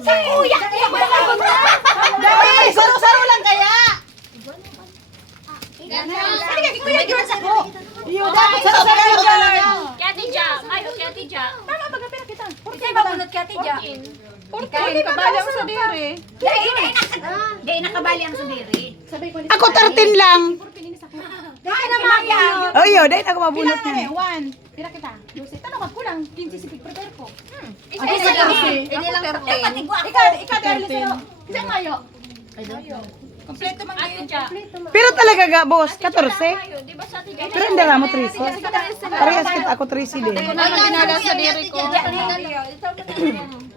Sa kuya! Dali! Saro-saro lang kaya! Sige, kuya, George ako. Iyo, dapat saro-saro talaga. Kati Ja, Mayo, Kati Ja. Tama, magapira kita. Kasi babunot Kati Ja. Ikaw, kabali ang sudiri. Di nakabali ang sudiri. Ako 13 lang. Dahil na Maya. Oh, iyo, dahil ako mabunot Kailangan na. 1. Pira kita. 12. Tanong magkulang. 15 si prepare ko. Hindi lang Ikaw, dahil sa'yo. Isang mayo. Kompleto man Ate Ja. Pero talaga ga, boss, 14. Di ba sa tiga? Pero hindi nga mo 13. Parehas kita, ako 13 din. Pinala sa diri ko.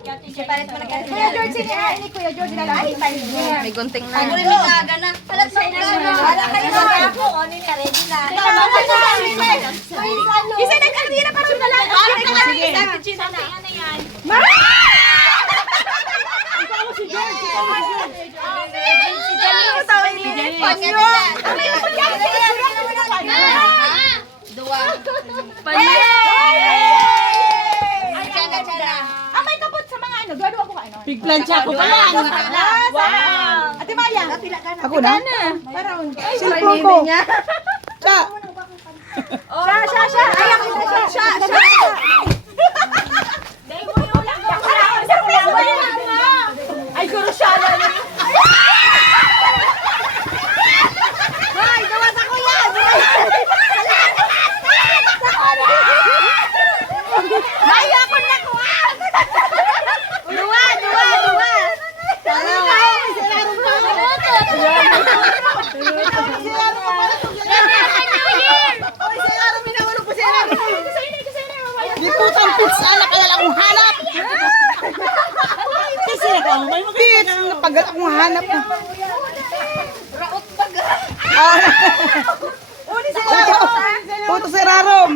Kuya George, sige nga. Ini Kuya George, lalaki. May gunting na. Ano rin mga na. Halat sa ina. Wala kayo na ako. Ano na ready na. Isa na kanina para sa lalaki. Sige. Sabi ano yan? Si George. Si Janine. Panyo. Dua. Panyo. May kapot sa mga ano. Gado ako ka ano. Pigplansya ko pa lang. Wow. Ate Maya. Ako na? Parang. Cellphone ko. Cha. Siya. Ay, ako na siya. Ay, guro siya na. Hoy, gawas ako yan. Maya ako na ko. Dua. Diputan pizza na kaya lang akong hanap. Kasi ako, may pizza. Napagal akong hanap. Raot baga. Puto si Rarom.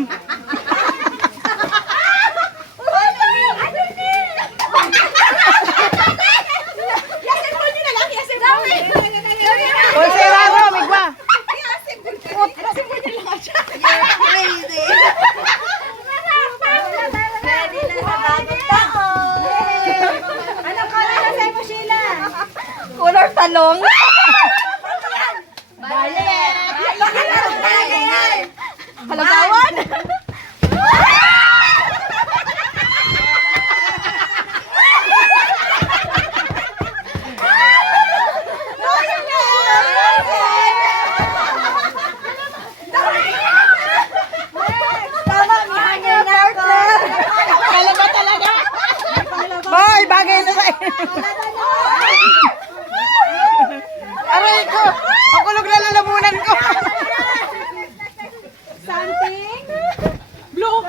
O si Rarom, igba. Ready na sa bagong taon. Anong color na sa'yo mo, Sheila? Color talong. Violet. Halagawan. Boy, bagay na sa'yo. Aray ko, pakulog na lalamunan ko. Something. Blue.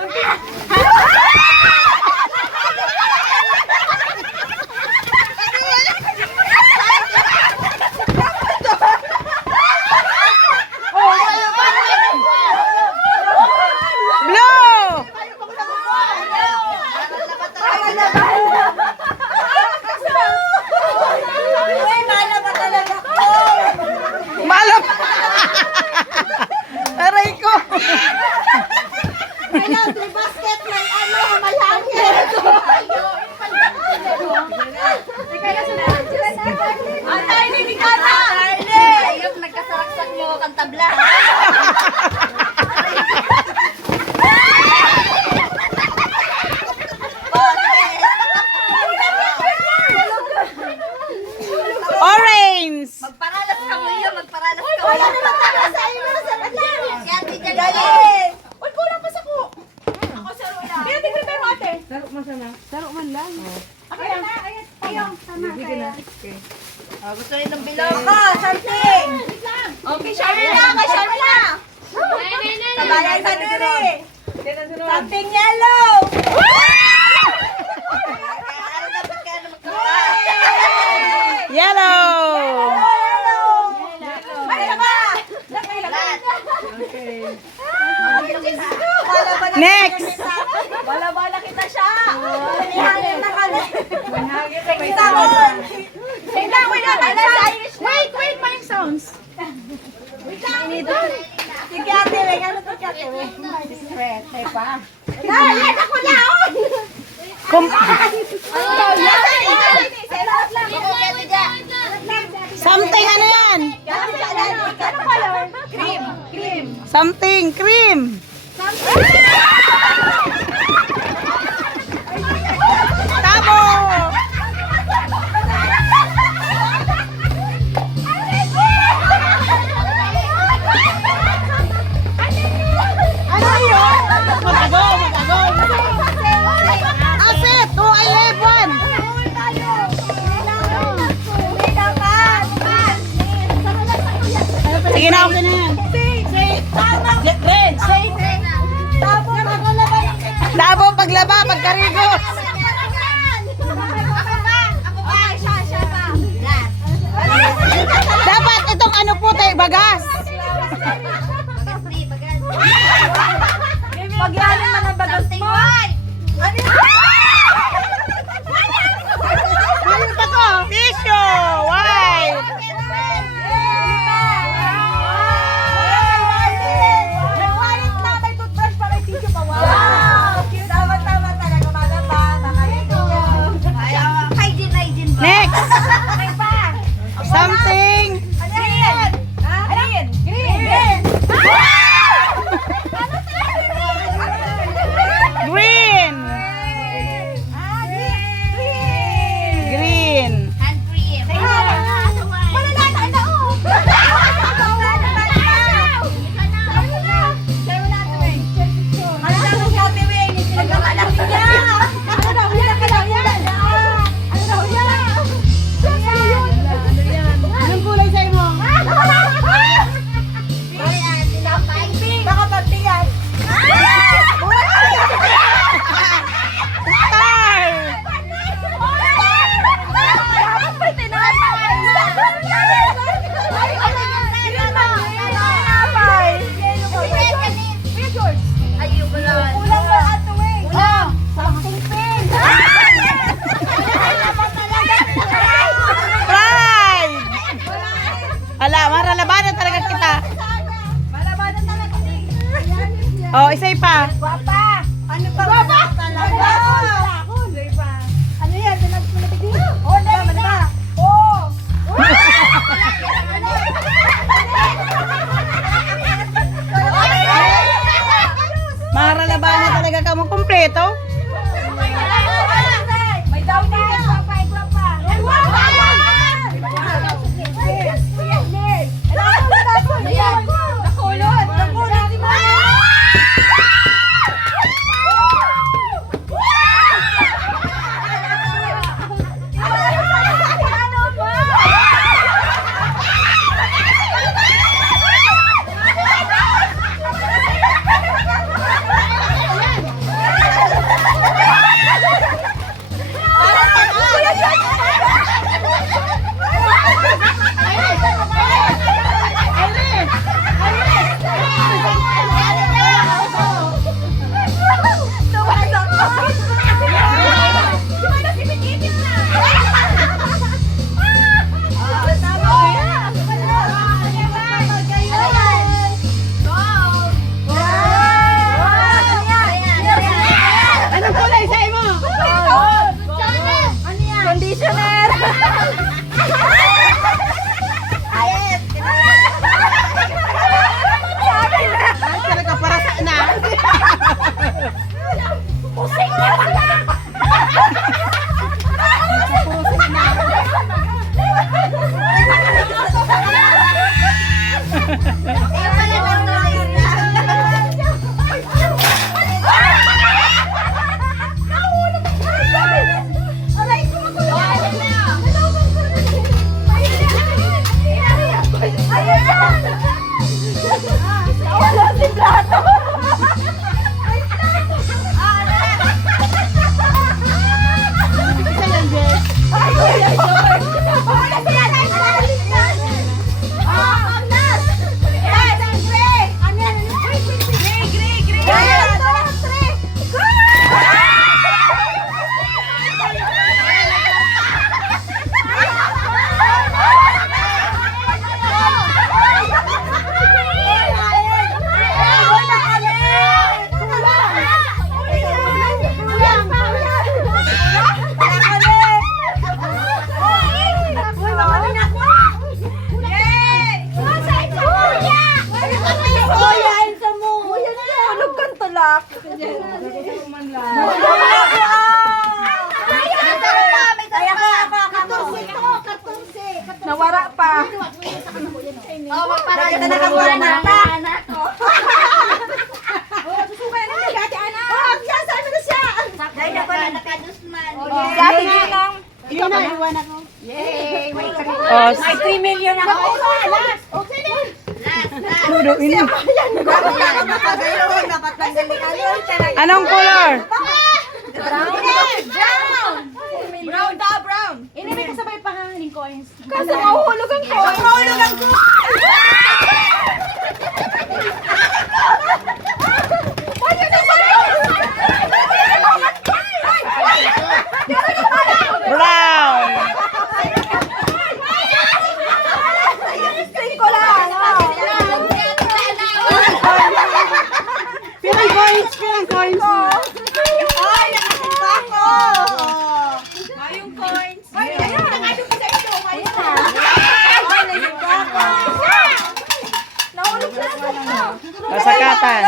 Blue! Malap! Aray ko! Basket may ano, malaki. Atay, hindi ka na! Ayop, nagkasaragsak mo kang tabla. Orange! Magparalas ka mo yun, magparalas ka mo. Wala naman tayo sa iyo. Yan, di dyan. Uy, kulang pa sa ko. Ako sa rula. Pero tingnan pero ate. Saro man lang. Ako yan. Ayun. Tama kaya. Gusto rin ng biloko, something. Okay, Sharmila, kay Sharmila. Kabayan sa diri. Something yellow. Yellow! Next! Bala-bala kita siya. Ihangin na kami. May sabon. Wait pa yung sounds. Sige ate, may ano to ate? Prete pa. Dahil ako na. Kum- Ano daw yan? Something ano yan? Ano color? Cream. Cream. Something, cream. Tabo! Ano yun? Mag-agaw. Asit! Oh, I have one. Sige na, okay na yan. Red, say. Tabo paglaba, pagkarigos. Dapat itong ano po tayo, bagas. Pagyanin mo ng bagas mo. Ano pa to? Tissue! White! Next! Something! Green! Green! Anong kulay sa'yo mo? Star! Pride! Ala, maralabanan talaga kita. Oh, isa pa. Ano pa? Guwapa! Ano yan? Oh, dali na! Oh! Maralabanan talaga ka mo kompleto. May daw na! Guwapa! Nakulot! Nakulot! Anong kulay sa'yo mo? Conditioner! Ay, talaga para sa na. Pusing na pala! Pusing na. Black. Nawara pa. Oh, magparagay na nakakuha na anak ko. Susukay na niya, Ate Ana. Oh, siya, saan mo na siya? Dahil na pala nakadusman. Si Ate Ginang. Yun na, iwan ako. Yay! May Oh, 3 million ako. Last! Ludo, ini. Anong color? Brown daw, brown. Ini may kasabay pa hahaling coins. Kasi mahuhulog ang ko. Mahuhulog ang ko. Brown. Ko lang. Pilang coins? Pilang coins? Ay, nakasimba ko. Mayong coins. Ay, ayun. Nakadong pa sa ito. Mayong na. Ay, nasimba ko. Nahulog na ako. Masakatan.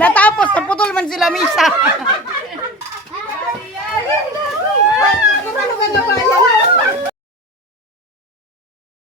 Natapos, naputol man sila misa. Ay,